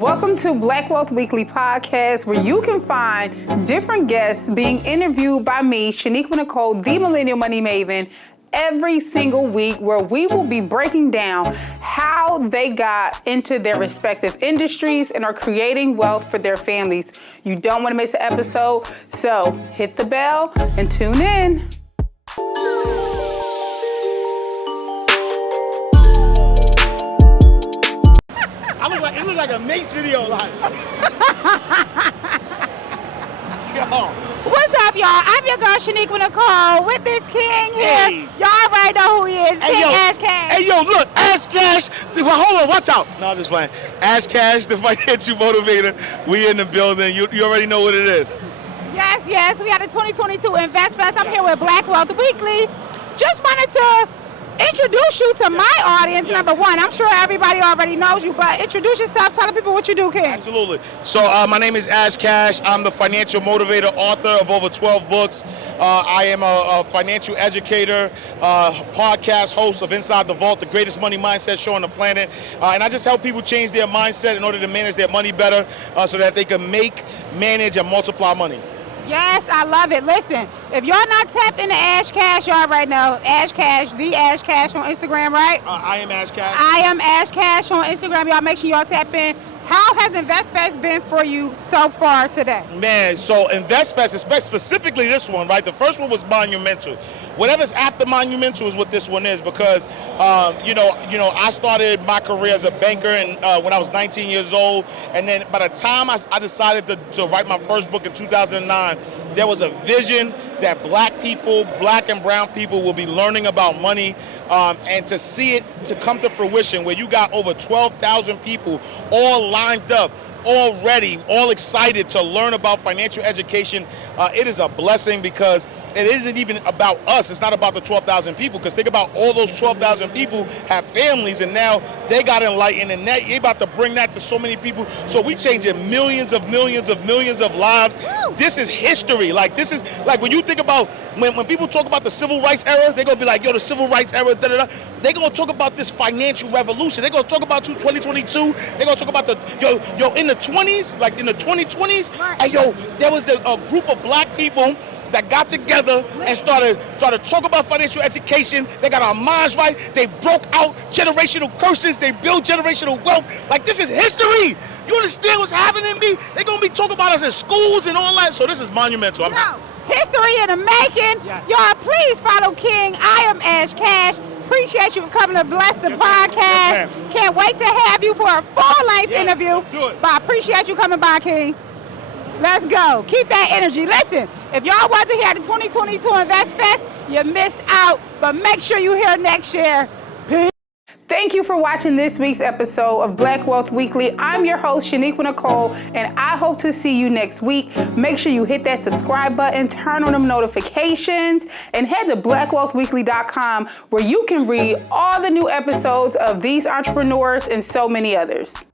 Welcome to Black Wealth Weekly Podcast, where you can find different guests being interviewed by me, Shaniqua Nicole, the Millennial Money Maven, every single week, where we will be breaking down how they got into their respective industries and are creating wealth for their families. You don't want to miss an episode, so hit the bell and tune in. It looks like a Mace video live. Yo. What's up, y'all? I'm your girl, Shaniqua Nicole, with this king here. Hey. Y'all already know who he is, King Ash Cash. Hey, yo, look, Ash Cash. Hold on, watch out. No, I'm just playing. Ash Cash, the financial motivator. We in the building. You already know what it is. Yes. We had the 2022 Investfest. I'm here with Black Wealth Weekly. Just wanted to introduce you to my audience, number one. I'm sure everybody already knows you, but introduce yourself. Tell the people what you do, King. Absolutely. So my name is Ash Cash. I'm the financial motivator, author of over 12 books. I am a financial educator, podcast host of Inside the Vault, the greatest money mindset show on the planet. And I just help people change their mindset in order to manage their money better so that they can make, manage, and multiply money. Yes, I love it. Listen, if y'all not tapped into Ash Cash, y'all right now, Ash Cash, the Ash Cash on Instagram, right? I am Ash Cash. I am Ash Cash on Instagram. Y'all make sure y'all tap in. How has Investfest been for you so far today? Man, so Investfest, specifically this one, right? The first one was monumental. Whatever's after monumental is what this one is, because I started my career as a banker and when I was 19 years old, and then by the time I decided to write my first book in 2009, there was a vision that black and brown people will be learning about money, and to see it to come to fruition, where you got over 12,000 people all lined up, all ready, all excited to learn about financial education. It is a blessing, because it isn't even about us. It's not about the 12,000 people, because think about all those 12,000 people have families, and now they got enlightened, and they about to bring that to so many people. So we changing millions of lives. Woo. This is history. Like, this is like when you think about when people talk about the civil rights era, they're gonna be like, yo, the civil rights era, da da da. They're gonna talk about this financial revolution. They're gonna talk about 2022. They're gonna talk about the in the 20s, like in the 2020s, and there was a group of black people that got together and started talking about financial education. They got our minds right. They broke out generational curses. They built generational wealth. Like, this is history. You understand what's happening to me? They're going to be talking about us in schools and all that. So this is monumental. History in the making. Yes. Y'all, please follow King. I am Ash Cash. Appreciate you for coming to bless the podcast. Yes, Can't wait to have you for a full-length interview. Let's do it. But I appreciate you coming by, King. Let's go. Keep that energy. Listen, if y'all wasn't here at the 2022 Investfest, you missed out. But make sure you're here next year. Peace. Thank you for watching this week's episode of Black Wealth Weekly. I'm your host, Shaniqua Nicole, and I hope to see you next week. Make sure you hit that subscribe button, turn on them notifications, and head to blackwealthweekly.com, where you can read all the new episodes of These Entrepreneurs and so many others.